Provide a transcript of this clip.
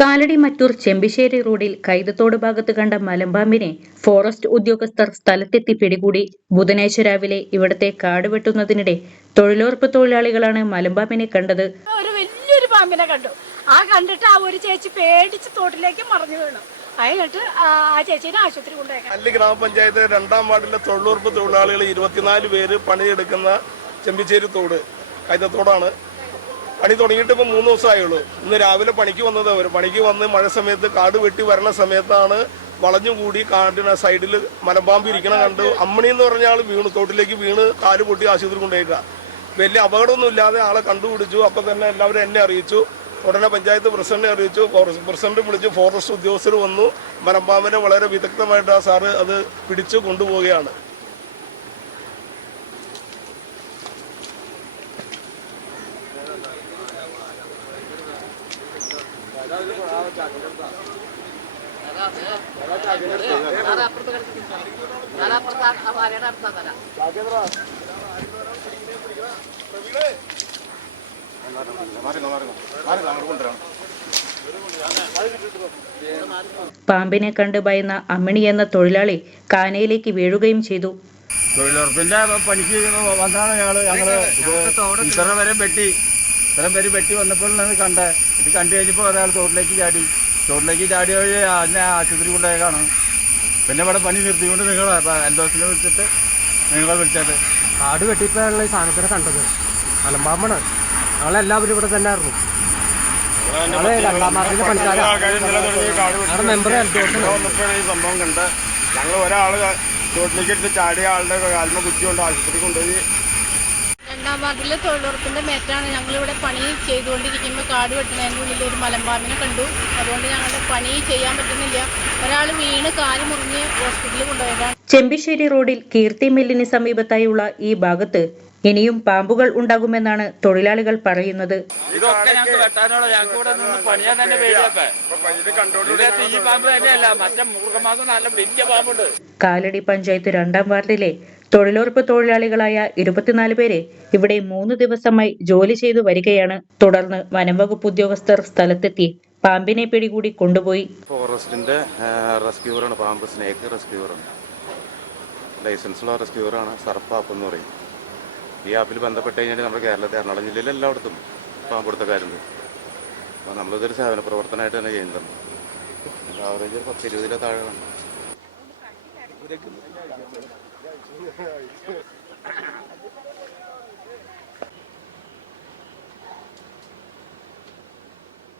കാലടി മറ്റൂർ ചെമ്പിശ്ശേരി റോഡിൽ കൈതത്തോട് ഭാഗത്ത് കണ്ട മലമ്പാമ്പിനെ ഫോറസ്റ്റ് ഉദ്യോഗസ്ഥർ സ്ഥലത്തെത്തി പിടികൂടി. ബുധനാഴ്ച രാവിലെ ഇവിടത്തെ കാട് വെട്ടുന്നതിനിടെ തൊഴിലുറപ്പ് തൊഴിലാളികളാണ് മലമ്പാമ്പിനെ കണ്ടത്. ഒരു വലിയൊരു പാമ്പിനെ കണ്ടു. ആ കണ്ടിട്ട് ആ ഒരു ചേച്ചി പേടിച്ച് തോട്ടിലേക്ക് മറിഞ്ഞു വീണു. അതിനിട്ട് ആ ചേച്ചീനെ ആശുപത്രി കൊണ്ടുപോയി. അല്ലി ഗ്രാമപഞ്ചായത്ത് രണ്ടാം വാർഡിലെ തൊഴിലുറപ്പ് തൊഴിലാളികൾ ഇരുപത്തിനാല് പേര് പണിയെടുക്കുന്ന ചെമ്പിശ്ശേരി തോട് കൈതത്തോടാണ്. പണി തുടങ്ങിയിട്ട് ഇപ്പം മൂന്ന് ദിവസമായുള്ളൂ. ഇന്ന് രാവിലെ പണിക്ക് വന്നത് അവർ പണിക്ക് വന്ന് മഴ സമയത്ത് കാട് വെട്ടി വരണ സമയത്താണ് വളഞ്ഞുകൂടി കാടിന് സൈഡിൽ മലമ്പാമ്പ് ഇരിക്കണ കണ്ട് അമ്മണി എന്ന് പറഞ്ഞ ആൾ വീണ് തോട്ടിലേക്ക് വീണ് കാൽ പൊട്ടി ആശുപത്രി കൊണ്ടുപോയിട്ട. വലിയ അപകടമൊന്നും ഇല്ലാതെ ആളെ കണ്ടുപിടിച്ചു. അപ്പം തന്നെ എല്ലാവരും എന്നെ അറിയിച്ചു. ഉടനെ പഞ്ചായത്ത് പ്രസിഡന്റിനെ അറിയിച്ചു. പ്രസിഡന്റ് വിളിച്ചു ഫോറസ്റ്റ് ഉദ്യോഗസ്ഥർ വന്നു. മലമ്പാമ്പിനെ വളരെ വിദഗ്ധമായിട്ട് ആ സാറ് അത് പിടിച്ചു കൊണ്ടുപോവുകയാണ്. പാമ്പിനെ കണ്ട് ഭയന്ന അമ്മിണി എന്ന തൊഴിലാളി കാനയിലേക്ക് വീഴുകയും ചെയ്തു. തൊഴിലുറപ്പിന്റെ പണിക്ക് വന്നാണ് ഞങ്ങൾ. ഞങ്ങൾ ഇത് ഇത്ര വരെ വെട്ടി. ഇത്ര പേര് വെട്ടി വന്നപ്പോഴാണ് കണ്ടത് ഇത് കണ്ടു കഴിഞ്ഞപ്പോൾ ഒരാൾ തോട്ടിലേക്ക് ചാടി. തോട്ടിലേക്ക് ചാടി വഴി അതിനെ ആശുപത്രി കൊണ്ടുപോയേക്കാണ് പിന്നെ ഇവിടെ പണി നിർത്തിക്കൊണ്ട് നിങ്ങൾ എൻഡോസിനെ വിളിച്ചിട്ട് നിങ്ങളെ വിളിച്ചത്. കാട് വെട്ടിപ്പോഴുള്ള ഈ സാധനത്തിനെ കണ്ടത്. മലമ്പാമ്പാണ്. ഞങ്ങളെല്ലാവരും ഇവിടെ തന്നെ ആയിരുന്നു. ഞങ്ങൾ രണ്ടാം ഞങ്ങളുടെ മെമ്പർ സംഭവം കണ്ട് ഞങ്ങൾ ഒരാൾ തോട്ടിലേക്ക് എടുത്ത് ചാടിയ ആളുടെ കാലിനെ കുത്തി കൊണ്ട് ആശുപത്രി കൊണ്ടുപോയി. രണ്ടാം വാർഡിൽ തൊഴിലുറപ്പിന്റെ മേറ്റാണ് ഞങ്ങളിവിടെ പണി ചെയ്തുകൊണ്ടിരിക്കുമ്പോൾ കാട് വെട്ടുന്നതിന്റെ ഉള്ളിൽ ഒരു മലമ്പാമ്പിനെ കണ്ടു. അതുകൊണ്ട് ഞങ്ങളുടെ പണി ചെയ്യാൻ പറ്റുന്നില്ല. ഒരാൾ വീണ് കാൽ മുറിഞ്ഞ് ഹോസ്പിറ്റലിൽ കൊണ്ടുപോയതാണ്. ചെമ്പിശ്ശേരി റോഡിൽ കീർത്തി മില്ലിന് സമീപത്തായുള്ള ഈ ഭാഗത്ത് ഇനിയും പാമ്പുകൾ ഉണ്ടാകുമെന്നാണ് തൊഴിലാളികൾ പറയുന്നത്. ഇതൊക്കെ ഞങ്ങൾക്ക് വെട്ടാനുള്ള ഞങ്ങൾക്ക് ഇവിടെ നിന്ന് പണിയാൻ തന്നെ പേടിയപ്പേ. ഈ പാമ്പ് തന്നെയല്ല മറ്റേ മൂർഖമാർക്ക് നല്ല വലിയ പാമ്പുണ്ട്. കാലടി പഞ്ചായത്ത് രണ്ടാം വാർഡിലെ തൊഴിലുറപ്പ് തൊഴിലാളികളായ ഇരുപത്തിനാല് പേരെ ഇവിടെ മൂന്ന് ദിവസമായി ജോലി ചെയ്തു വരികയാണ്. തുടർന്ന് വനംവകുപ്പ് ഉദ്യോഗസ്ഥർ സ്ഥലത്തെത്തി പാമ്പിനെ പിടികൂടി കൊണ്ടുപോയി. ഫോറസ്റ്റിന്റെ റെസ്ക്യൂറാണ് പാമ്പ് സ്നേക്ക് റെസ്ക്യൂറാണ് ലൈസൻസുള്ള റെസ്ക്യൂറാണ് സർപ്പ് ആപ്പ് എന്ന് പറയും. ഈ ആപ്പിൽ ബന്ധപ്പെട്ട് കഴിഞ്ഞാൽ നമ്മുടെ കേരളത്തിൽ എറണാകുളം ജില്ലയിൽ എല്ലായിടത്തും പാമ്പ് കൊടുത്തക്കാരുണ്ട് അപ്പോൾ നമ്മളിതൊരു സേവന പ്രവർത്തനമായിട്ട് തന്നെ ചെയ്യുന്നത് ആവറേജ് പത്ത് ഇരുപതിലെ താഴെ Thank you.